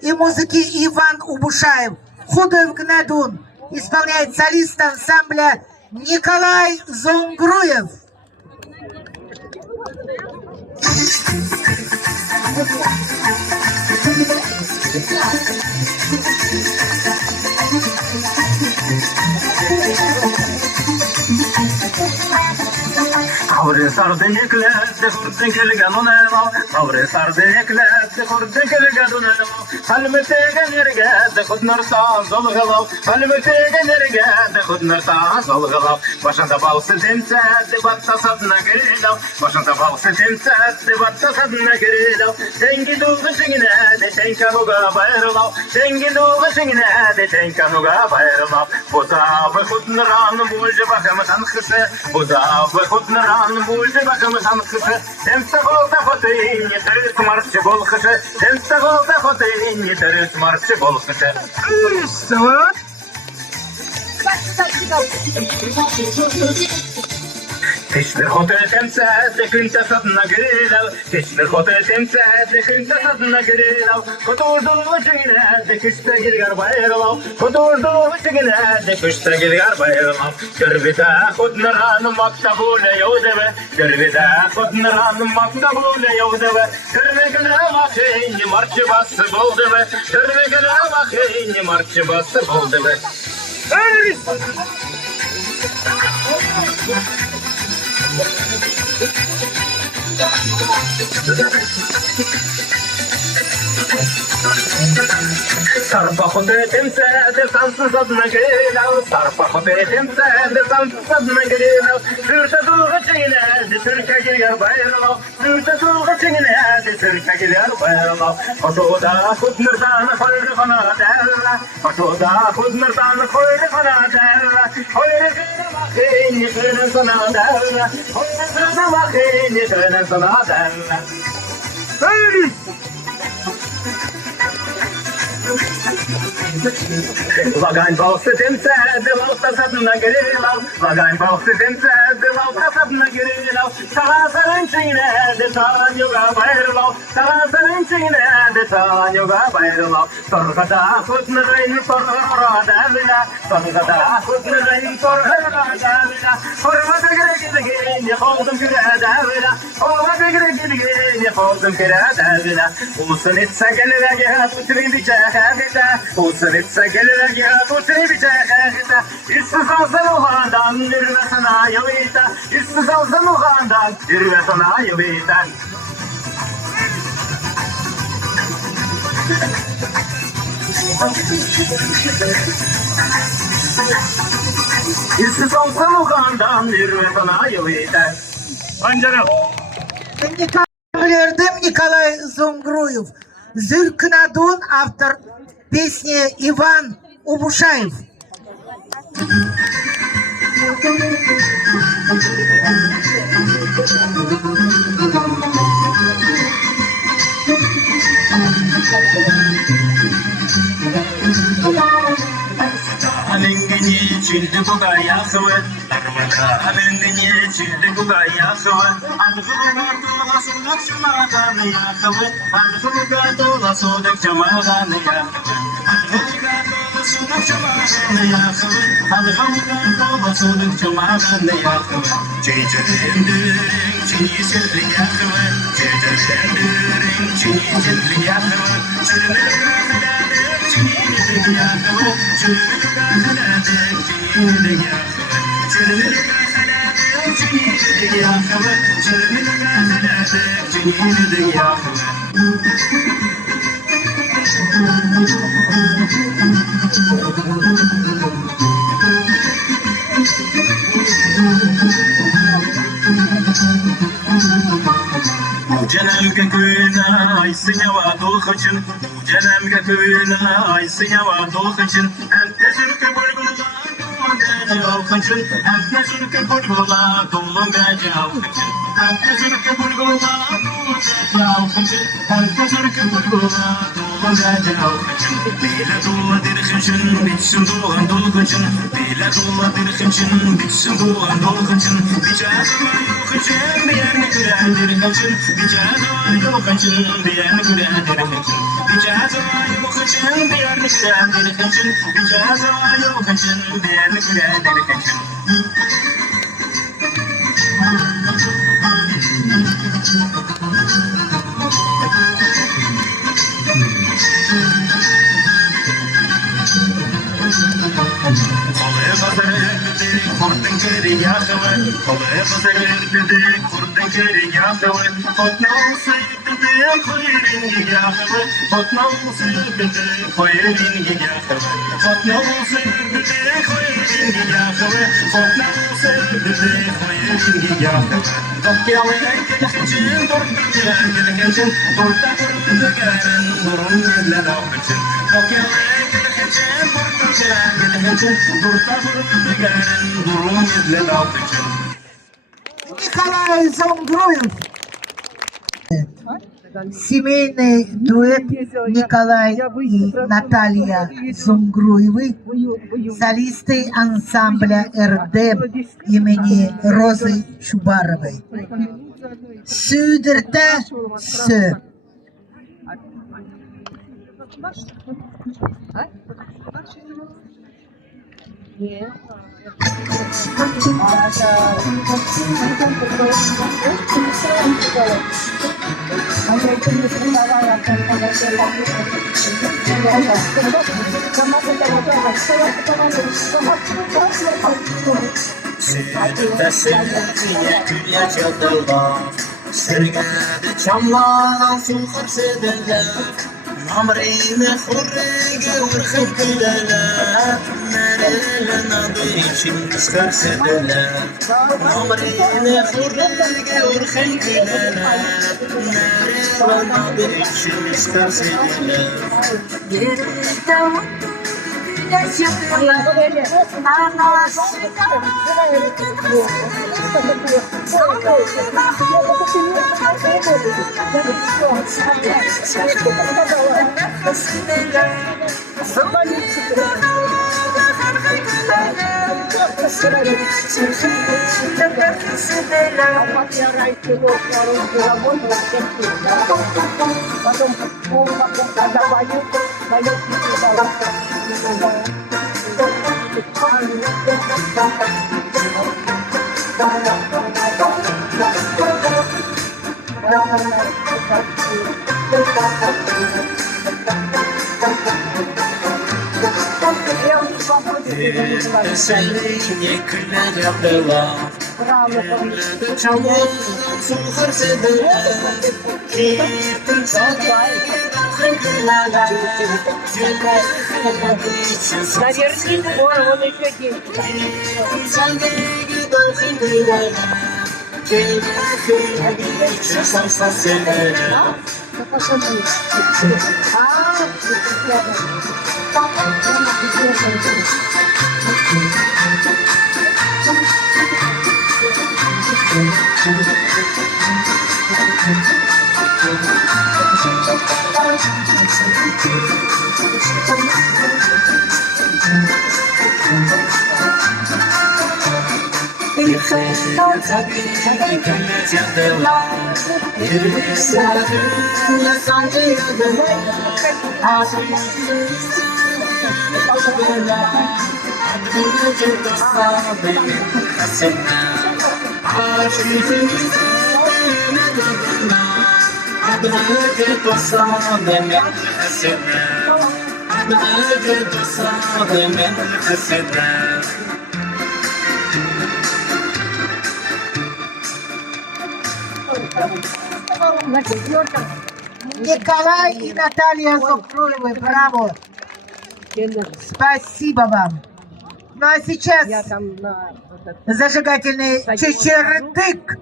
и музыки Иван Убушаев. «Худой в гнедун» исполняет солист ансамбля Николай Зонгруев. Kavri sardı ekledi kurdun kelgen onema Kavri sardı ekledi kurdun kelgen onema Halmete genergedi kudnursa zolgalav Halmete genergedi kudnursa zolgalav Başında balsı dimsedi batta sadına girilav Başında balsı dimsedi batta sadına girilav Tengi duğu şingine tenkanuga bayırlav Tengi duğu şingine tenkanuga bayırlav Buzavı kudnuran bulcu bakımı tanıkısı Buzavı kudnuran Бульше бакам санкышы, темста голда хотын, не терес марчы болхышы, темста голда хотын, не терес марчы болхышы. Что? Teşler hotel temsede künte sadına girilav Teşler hotel temsede künte sadına girilav Koturduğu çingine de küşte girgar bayırlav Koturduğu çingine de küşte girgar bayırlav Görvide kudnaran maktabule yodeve Görvide kudnaran maktabule yodeve Görvegine vakini marçı bası boldeve Görvegine vakini marçı bası boldeve Öyle Sarpa hote temsede sansız adına girilav Sarpa hote temsede sansız adına girilav Sürte durga çingine de sürke girgar bayırlav Sürte durga çingine de sürke girgar bayırlav Koşuda kudnırdan koyru kana derla Koşuda kudnırdan koyru kana derla Koyru kırı bakini kırı sana derla Koyru kırı bakini kırı sana derla Öyle Vagain balsı temsede lavta sadına girilav Vagain balsı temsede lavta sadına girilav Sağasarın çiğne de sağan yoga bayırlav Sağasarın çiğne de sağan yoga bayırlav Sorgada kutnırayın sorgara davila Sorgada kutnırayın sorgara davila Horma begre gidgin yaholdum küre davila Horma begre gidgin yaholdum küre davila Ulusun etsa gelirge hatutri biçakavita Ulusun etsa gelirge hatutri biçakavita İşsiz olsan uhandan yürüme sana yavita İşsiz olsan uhandan yürüme sana yavita İşsiz olsan uhandan yürüme sana yavita Анжара Николай Зонгруев. «Зыркнадун» автор песни Иван Убушаев. Alengeni çildi bu gayasıvı Alengeni çildi bu gayasıvı Anzuluga tola sodak çamadan yakıvı Anzuluga tola sodak çamadan yakıvı Anzuluga tola sodak çamadan yakıvı Anzuluga tola sodak çamadan yakıvı Çeyçelendirin çiğ sedli yakıvı Çeyçelendirin çiğ sedli yakıvı Çürünürüne kaladır çiğ yakıvı Çürünürüne kaladır çiğ yakıvı Çürünürüne kaladır çiğ yakıvı Çürünürüne kaladır çiğ yakıvı Cenemge köyüne aysıya dolkıçın Cenemge köyüne aysıya dolkıçın Ente sürkü bulgular dolun gece alkıçın Ente sürkü bulgular dolun gece alkıçın Ente sürkü bulgular dolun gece alkıçın Ente sürkü bulgular dolun gece alkıçın Bile dola dirkıçın bitsin doğan dolkıçın Bile dola dirkıçın bitsin doğan dolkıçın Bir çağırma yok için diğerini gülendir kaçın. Bir ceza yok için diğerini gülendir kaçın. Bir ceza yok için diğerini gülendir kaçın. Bir ceza yok için diğerini gülendir kaçın. Kurdun keri yakıvı, kolaya pazarır dedi. Kurdun keri yakıvı, kotnavusu dedi. Koyurin yakıvı, kotnavusu dedi. Koyurin yakıvı, kotnavusu dedi. Koyurin yakıvı, kotnavusu dedi. Koyurin yakıvı. Dokyalı ekilişin, durda ekilişin, durda gelen, durun yerler avıcın. Dokyalı ekilişin, durda gelen, durun yerler avıcın. Николай Зомгруев. Семейный дуэт Николай и Наталья Зомгруевы, солисты ансамбля РД имени Розы Чубаровой. Südürte sö. Südürtesine gül yaşadılar. Sürgede çamlanan su hapsediler. Namrine hurrege vurkhıp güleler. Nerelen adı için isterseler. Namrine hurrege vurkhıp güleler. Nerelen adı için isterseler. Birlikte mutlu güneş yakıyor. Anlaşılan Seninle güller yaptılar. Yerlerde çamur su hırsediler. Kirtin sakin güller. Güller için Наверное, скоро, вот еще день. Николай и Наталья Зомгруевы, браво! Спасибо вам! Ну а сейчас Я там на... зажигательный чечердык.